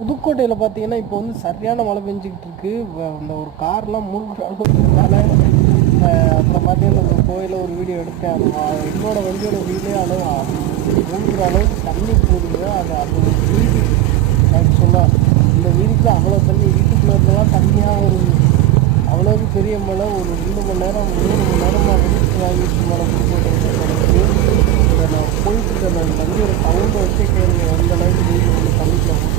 புதுக்கோட்டையில் பார்த்தீங்கன்னா இப்போ வந்து சரியான மழை பெஞ்சிக்கிட்டு இருக்கு. இந்த ஒரு கார்லாம் மூழ்கிற அளவுக்குனால அப்புறம் பார்த்தீங்கன்னா இந்த கோயிலில் ஒரு வீடியோ எடுத்தேன். என்னோட வண்டியோட வீடே அளவு மூழ்கிற அளவுக்கு தண்ணி போடுங்க. அது ஒரு வீதி ஆக்சுவலாக இந்த வீதிக்கு அவ்வளோ தண்ணி வீட்டுக்குள்ளே இருந்தெல்லாம் தண்ணியாக வருது. அவ்வளோக்கு பெரிய மழை. ஒரு 2 மணி நேரம் 3 மணி நேரமாக விரிச்சு வாங்கிட்டு மழை புதுக்கோட்டை நான் போயிட்டு இருக்கேன். அந்த வண்டியோட சவுண்டை வச்சு கேளுங்க எந்த அளவுக்கு வீடு வந்து தண்ணிக்குள்ள